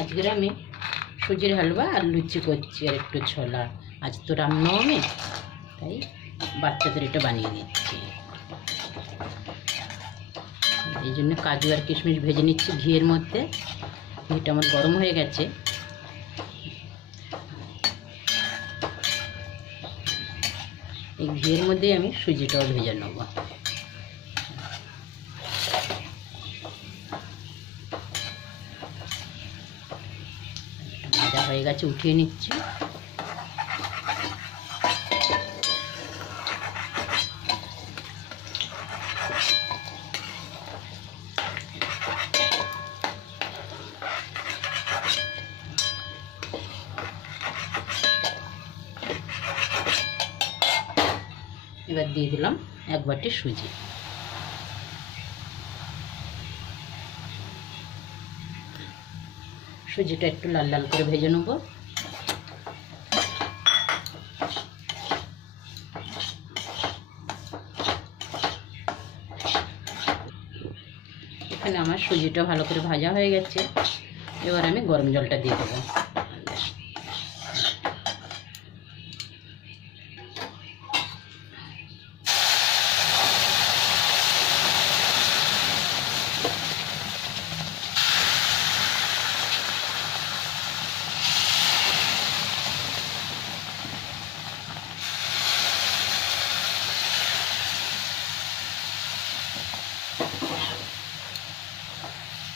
আজকের আমি সুজির হালুয়া আর লুচি করছি আর একটু ছোলা। আজ তো রামনবমী, তাই বাচ্চাদের এটা বানিয়ে দিচ্ছি। এই জন্য কাজু আর কিশমিশ ভেজে নিচ্ছি ঘিয়ের মধ্যে। ঘিটা আমার গরম হয়ে গেছে। এই ঘিয়ের মধ্যেই আমি সুজিটাও ভেজে নেব। ভাজা হয়ে গেছে, উঠিয়ে নিচ্ছি। এবার দিয়ে দিলাম 1 বাটি সুজি। সুজিটা একটু লাল লাল করে ভেজে নেব। এখানে আমার সুজিটা ভালো করে ভাজা হয়ে গেছে। এবার আমি গরম জলটা দিয়ে দেবো।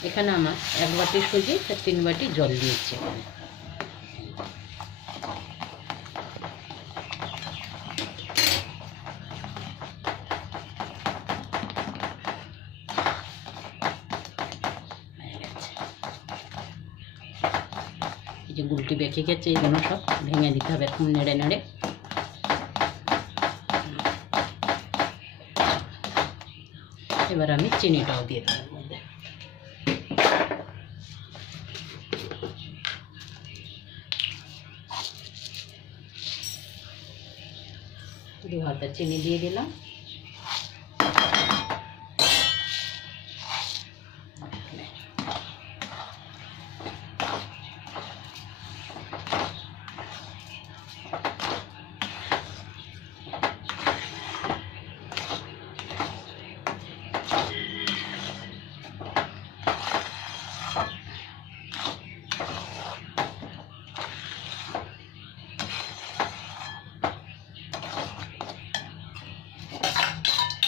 এখানে আমার 1 বাটি সুজি আর 3 বাটি জল দিয়েছি। এই যে গুলটি বেঁকে গেছে, এইগুলো সব ভেঙে দিতে হবে এরকম নেড়ে নেড়ে। এবার আমি চিনিটাও দিয়ে দেবো মধ্যে। দু হাতা চিনি দিয়ে দিলাম।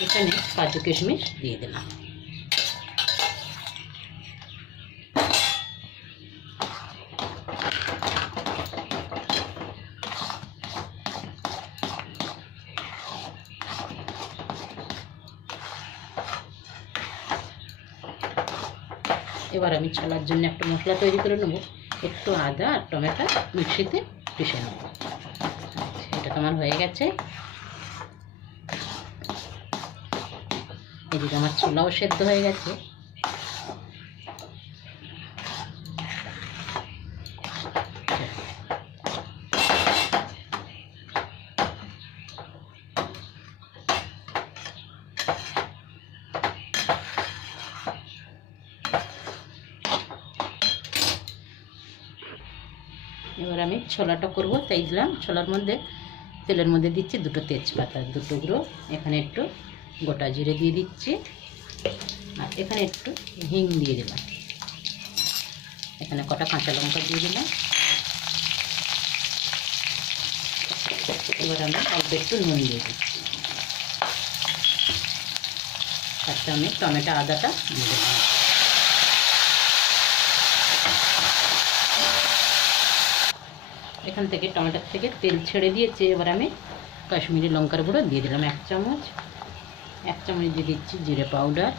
এখানে কাজু কিশমিশ দিয়ে দিলাম। এবার আমি ছোলার জন্য একটা মশলা তৈরি করে নেব। একটু আদা আর টমেটো মিক্সিতে পিষে নেব। এটা তো আমার হয়ে গেছে। এদিকে আমার ছোলাও সেদ্ধ হয়ে গেছে। এবার আমি ছোলাটা করব, তাই দিলাম ছোলার মধ্যে। তেলের মধ্যে দিচ্ছি 2টো তেজপাতা, 2 টুকরো। এখানে একটু গোটা জিরে দিয়ে দিচ্ছি, আর এখানে একটু হিং দিয়ে দিলাম। এখানে কটা কাঁচা লঙ্কা দিয়ে দিলাম। এবার আমি অল্প একটু নুন দিয়ে দিচ্ছি। তারপরে আমি টমেটো আদাটা দিয়ে দিলাম। এখান থেকে টমেটোর থেকে তেল ছেড়ে দিয়েছে। এবার আমি কাশ্মীরি লঙ্কার গুঁড়ো দিয়ে দিলাম 1 চামচ। 1 চামচ দিয়ে দিচ্ছি জিরে পাউডার।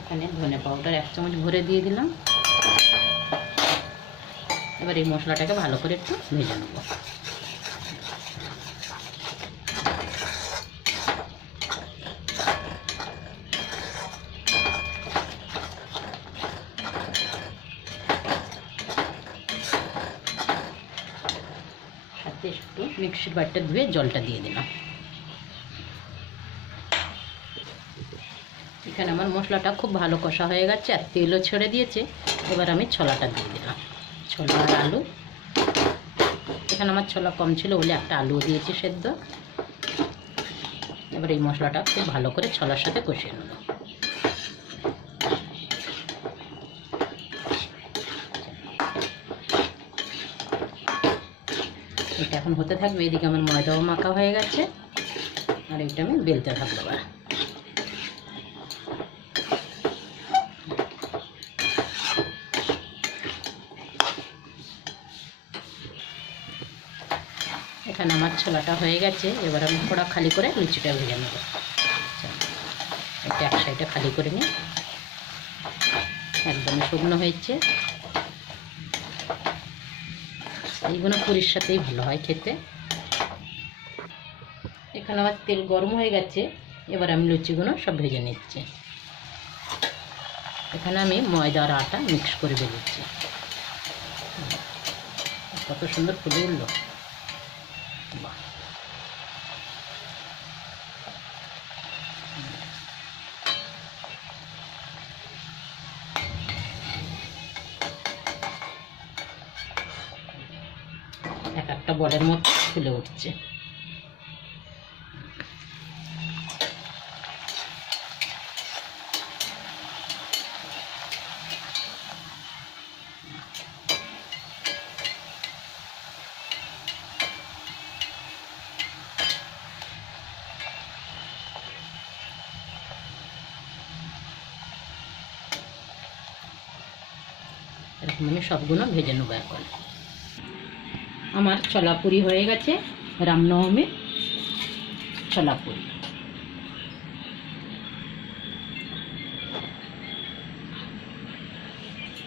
এখানে ধনে পাউডার 1 চামচ ভরে দিয়ে দিলাম। এবার এই মশলাটাকে ভালো করে একটু ভেজে নেব। সাথে একটু মিক্সির বাটিটা ধুয়ে জলটা দিয়ে দিলাম। এখানে এখানে আমার মশলাটা খুব ভালো কষা হয়ে গেছে আর তেলও ছেড়ে দিয়েছে। এবার আমি ছোলাটা দিয়ে দিলাম, ছোলা আর আলু। এখানে আমার ছোলা কম ছিল বলে একটা আলুও দিয়েছি সেদ্ধ। এবার এই মশলাটা খুব ভালো করে ছোলার সাথে কষিয়ে নেব। এটা এখন হতে থাকবে, এদিকে আমার ময়দাও মাখা হয়ে গেছে আর এটা আমি বেলতে থাকবো। এবার এখানে আমার ছোলাটা হয়ে গেছে। এবার আমি কড়া খালি করে লুচিটা ভেজে নেব। এটা এক সাইডে খালি করে নিই, একদমই শুকনো হয়েছে। এইগুলো পুরীর সাথেই ভালো হয় খেতে। এখানে আমার তেল গরম হয়ে গেছে। এবার আমি লুচিগুলো সব ভেজে নিচ্ছি। এখানে আমি ময়দা আর আটা মিক্স করে বেলুচ্ছি। কত সুন্দর ফুলে উঠলো, বাহ! এক একটা বলের মতো ফুলে উঠছে। এরকম আমি সবগুলো ভেজে নেবো। এখন আমার ছোলা পুরি হয়ে গেছে, রামনবমীর ছোলা পুরি।